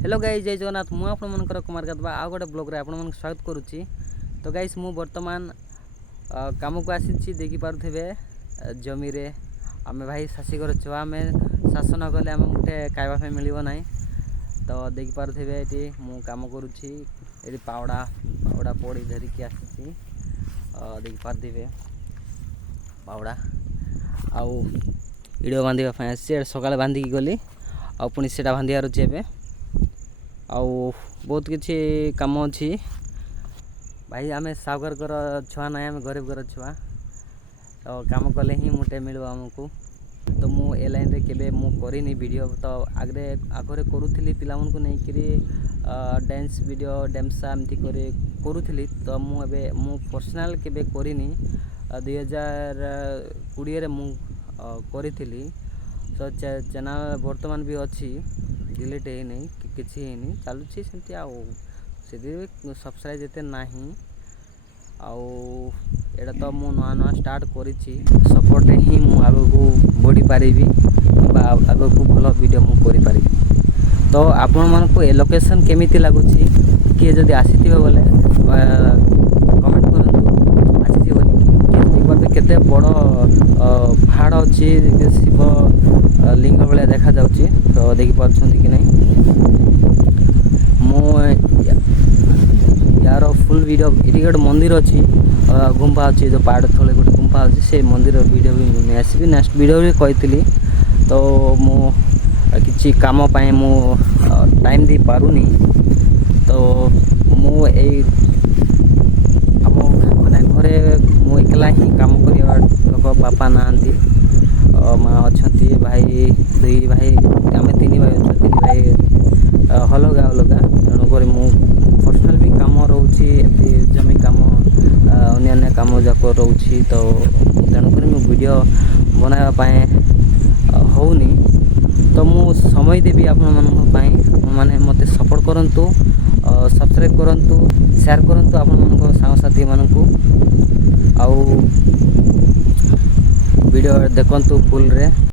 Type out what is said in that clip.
Hello guys जय जगन्नाथ मु आपमनकर कुमार गादवा आ गोटे ब्लॉग रे आपमन स्वागत करुच्ची। तो गाइस मु वर्तमान काम को आसी देखि पारुथिबे जमी रे आमे भाई शासी कर छुआ आमे शासन कले आमे गुटे खाइबा पे मिलिबो नाही। तो देखि पारुथिबे एटी मु काम करूची एटी पावड़ा पावड़ा पड़ी धरि के आसी देखि पारुथिबे पावड़ा आउ इडियो बांधिबा फाय से सकाळे बांधि की गली आ पुनी सेटा बांधियार अछि एबे आउ बहुत किसी काम अच्छी भाई आमे सागर कर छुआ ना आमे गरीब घर छुआ तो काम कले ही मुटे मिलो आमको। तो मु ए लाइन रे केबे मु करिनी वीडियो तो आगरे आगरे करूथली पिला मन को नै करी डांस वीडियो डेमसा एमती करे करूथली। तो मु एबे मु पर्सनल केबे करिनी 2020 रे मु करिथली। तो चैनल वर्तमान भी अच्छी डिलीट है नहीं किसी है नहीं चलुची सेमती आउ से सब्सक्राइब जेते नाही आउ एटा तो मु नवा नवा स्टार्ट करिछि सपोर्ट ही मु आगो को बढ़ी पारिबी बा आगो को भलो वीडियो मु करि पारिबी। तो आपन मन को ए लोकेशन केमिति लागुछि कि जदी आसीथिबे बोले कमेंट करंतु आसीछि बोली कि देखबे केते बड़ो पहाड़ अछि शिव लिंग भले देखा जाउछि। तो देखि पाछुंती कि नहीं मो यार फुल वीडियो एटी गोटे मंदिर अच्छी गुंफा अच्छी जो पहाड़ थले गोटे गुंफा अच्छी से मंदिर वीडियो भी मुझे आसबि नेक्स्ट वीडियो भी कही। तो मु किछि काम पाए मु टाइम दे पारुनी। तो मु ए माने घरे मु एकला ही काम करिया लोक बापा नांती माँ अच्छी भाई दुई भाई आम तीन भाई अच्छा तीन भाई अलगा अलगा तेणुक मु पर्सनाल भी कम रोची जमी कम अन्य कम जाक रोची। तो तेणुक वीडियो बनावाई होनी। तो मु समय देवी आपण माने मते सपोर्ट करंतु सब्सक्राइब करंतु शेयर करंतु आपण सांगसाथी मानकु आउ वीडियो देखंतु फुल रे।